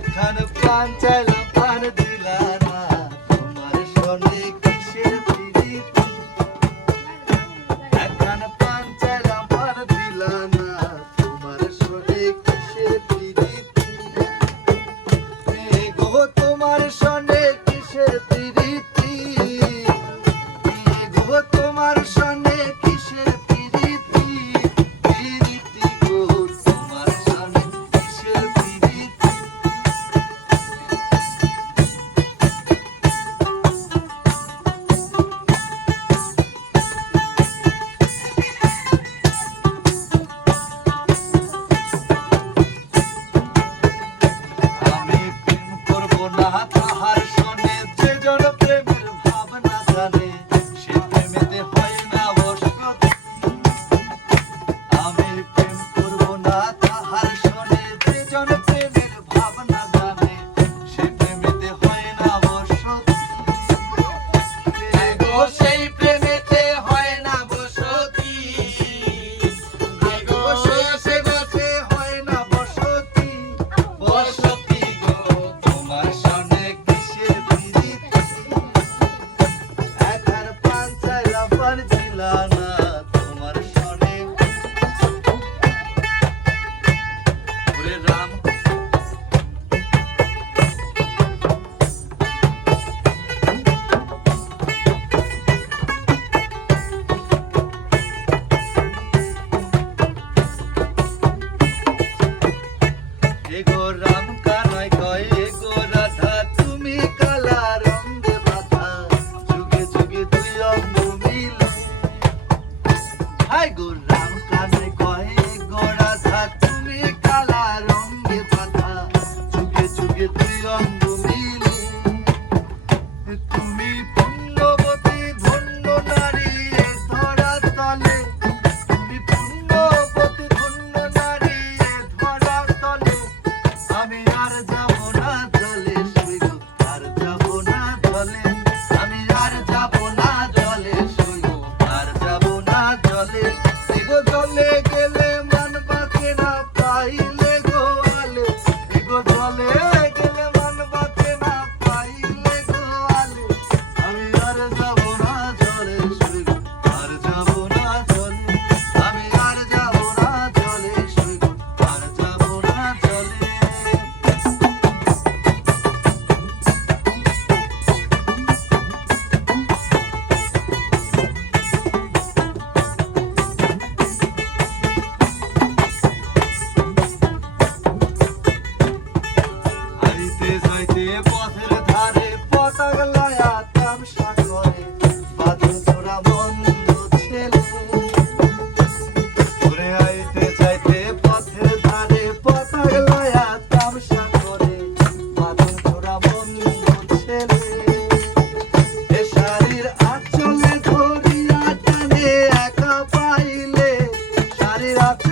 একখান প্রাণ চাইল যাইতে ধারে পতাক লায়াতাম সাগরে। বাদল তোরা বন্ধ বন্ধ ছেলে। শাড়ির আচলে ধরিয়া টানে পাইলে, শাড়ির আচলে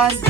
Bye.